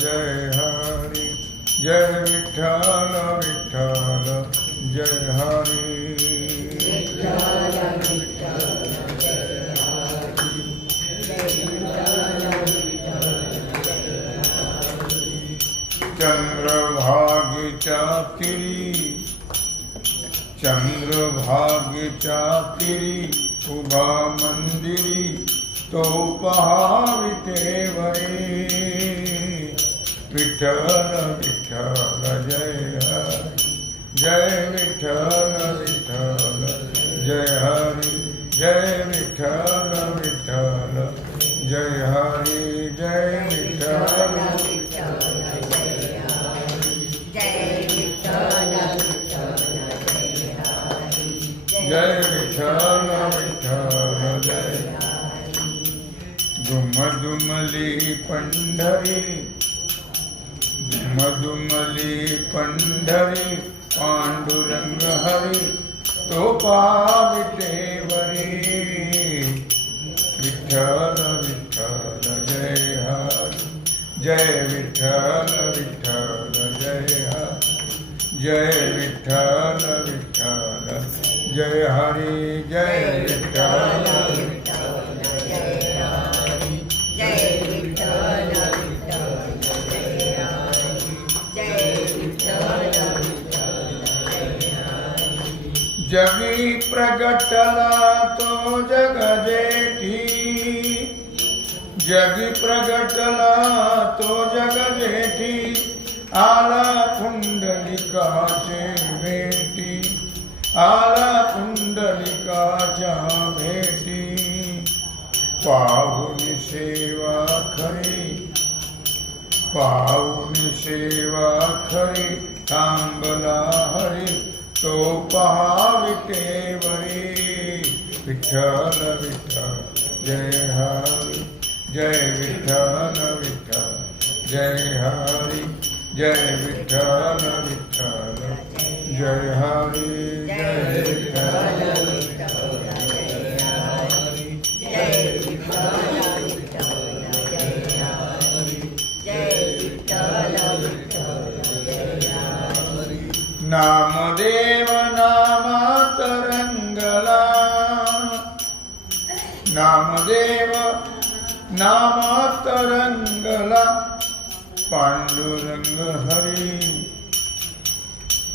जय हरी, जय विठ्ठल विठ्ठल, जय हरी। चंद्रभागी चाकिरी चंद्रभागी चाकिरी उभा मंदिरी तो पहाविते वरे। विठ्ठल विठ्ठल जय हरी जय विठ्ठल विठ्ठल जय हरी जय विठ्ठल विठ्ठल जय हरी जय विठ्ठल जय विठ्ठल विठ्ठल जय दुमदुमली पंढरी दुमदुमली पंढरी पांडुरंग हरी तो पाविते वरी विठ्ठल विठ्ठल जय हरी जय विठ्ठल विठ्ठल जय हरी जय विठ्ठल विठ्ठल जय हरी जय विठ्ठल जगी प्रगटला तो जग जेठी जगी प्रगटला तो जग जेठी आला पुंडलिकाचे भेटी आला पुंडलिकाच्या भेटी पाहुन सेवा खरी, पाहुन सेवा खरी थांबला हरी। तो वरी। जय हरी। जय विठ्ठल विठ्ठल, जय हरी। जय विठ्ठल विठ्ठल, जय हरी। जय नामदेव नामदेव नामात रंगला पांडुरंग हरी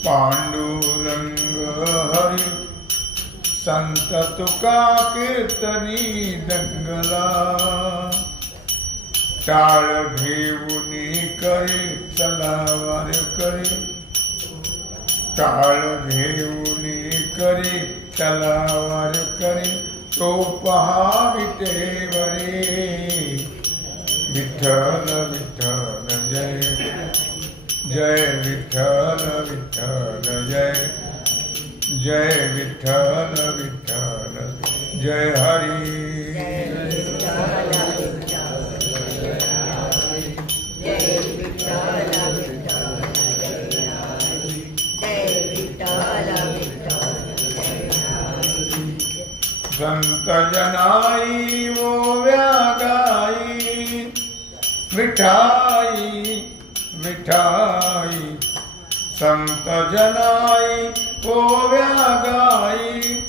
पांडुरंग हरी संत तुका कीर्तनी दंगला. टाळ घेऊनी करी तलावार करी. टाळ घेऊनी करी तलावार करी. तो पहाविते वरी विठ्ठल विठ्ठल जय जय विठ्ठल विठ्ठल जय जय विठ्ठल विठ्ठल जय हरी ਸੰਤ ਜਨਾਈ ਉਹ ਵਿਆਗਾਈ, ਮਿਠਾਈ ਮਿਠਾਈ। ਸੰਤ ਜਨਾਈ ਉਹ ਵਿਆਗਾਈ,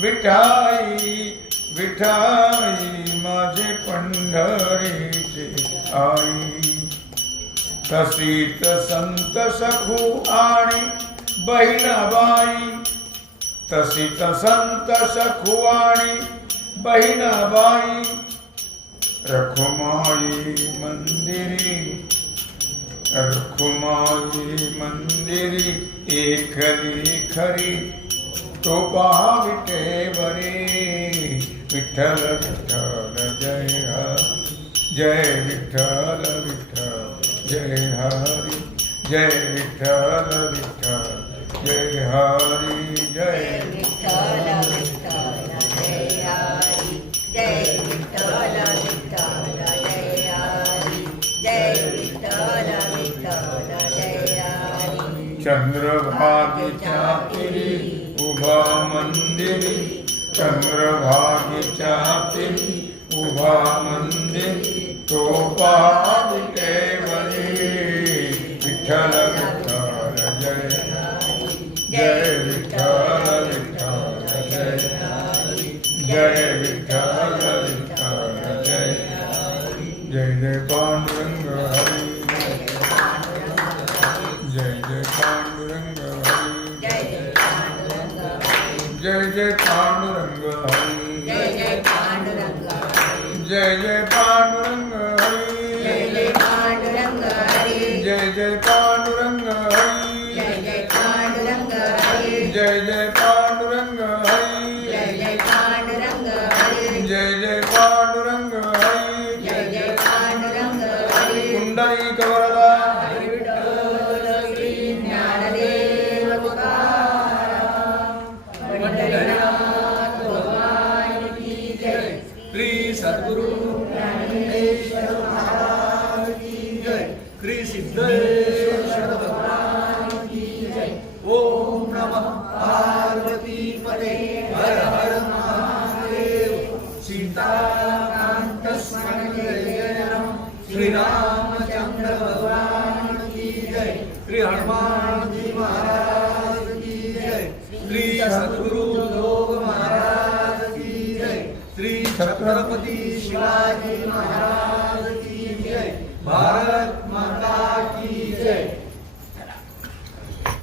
ਮਿਠਾਈ ਮਿਠਾਈ ਮਾਝੇ ਪੰਡਰੀ ਚ ਆਈ। ਤਸੀਤ ਸੰਤ ਸਖੂ ਆਣੀ, ਬਹਿਣਾ ਬਾਈ। तसित संत सखुआणी बहिना बाई रखुमाई मंदिरी रखुमाई मंदिरी, एक खरी तो बाटे बरे विठल विठल जय जय विठल विठल जय हरि, जय विठल विठल जय हरी जय विठ्ठल विठ्ठल जय हरी जय विठ्ठल विठ्ठल जय हरी जय विठ्ठल विठ्ठल जय हरी चंद्रभागेच्या तिरी उभा मंदिरी चंद्रभागेच्या तिरी उभा मंदिरी तो पाविटे बळी विठ्ठल विठ्ठल जय विठ्ठल विठ्ठल जय जय जय पांडुरंग हरी जय जय पांडुरंग हरी जय जय पांडुरंग हरी जय जय पांडुरंग हरी जय जय पांडुरंग हरी जय जय पांडुरंग नमः। पार्वती पदे। हर हर महादेव। सीताकांत स्मरण श्री रामचंद्र भगवान की जय। श्री हनुमान जी महाराज की जय। श्री सद्गुरु योग महाराज की जय। श्री छत्रपति शिवाजी महाराज